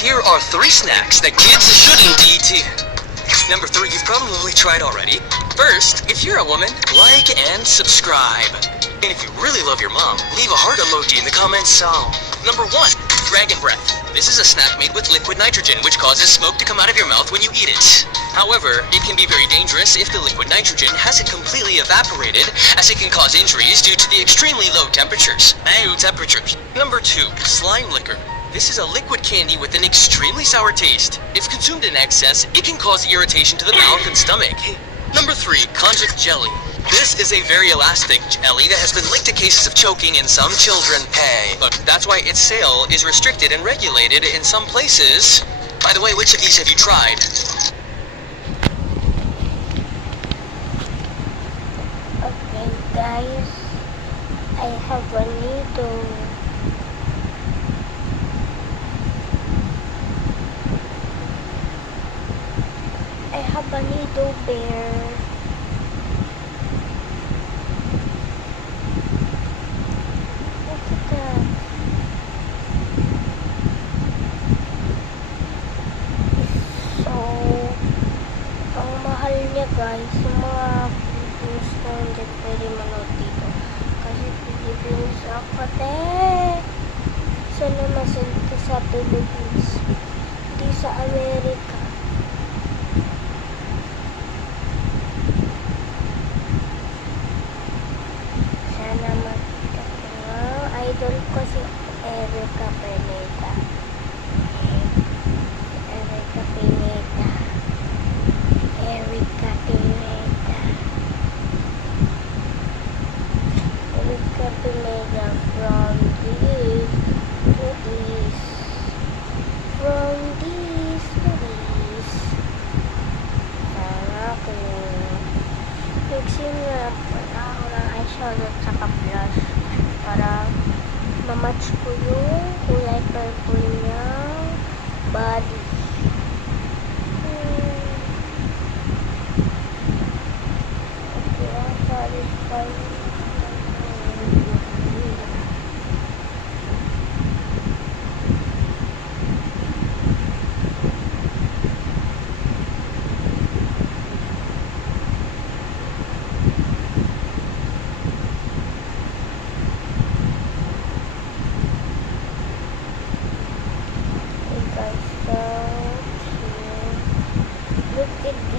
Here are 3 snacks that kids shouldn't eat. Number 3 you've probably tried already. First, if you're a woman, like and subscribe. And if you really love your mom, leave a heart emoji in the comments below. Number 1, Dragon Breath. This is a snack made with liquid nitrogen, which causes smoke to come out of your mouth when you eat it. However, it can be very dangerous if the liquid nitrogen hasn't completely evaporated, as it can cause injuries due to the extremely low temperatures. Number 2, Slime Liquor. This is a liquid candy with an extremely sour taste. If consumed in excess, it can cause irritation to the mouth and stomach. Number 3, Conjunct Jelly. This is a very elastic jelly that has been linked to cases of choking in some children. Hey, but that's why its sale is restricted and regulated in some places. By the way, which of these have you tried? Okay guys, I have a needle. I have a needle bear. Look at that. So, ang mahal niya guys, yung mga videos na hindi pwede manood dito. Kasi Philippines ako sana masalita sa Philippines, hindi sa Amerika. Idol ko si Erica Pineda. Erica Pineda. Erica Pineda. Erica Pineda from this to this. From this to this. Sana ako. Nagsimula pala ako ng eyeshadow at saka blush para mamatch ko yung kulay purple niya body. Okay, satisfied. Look at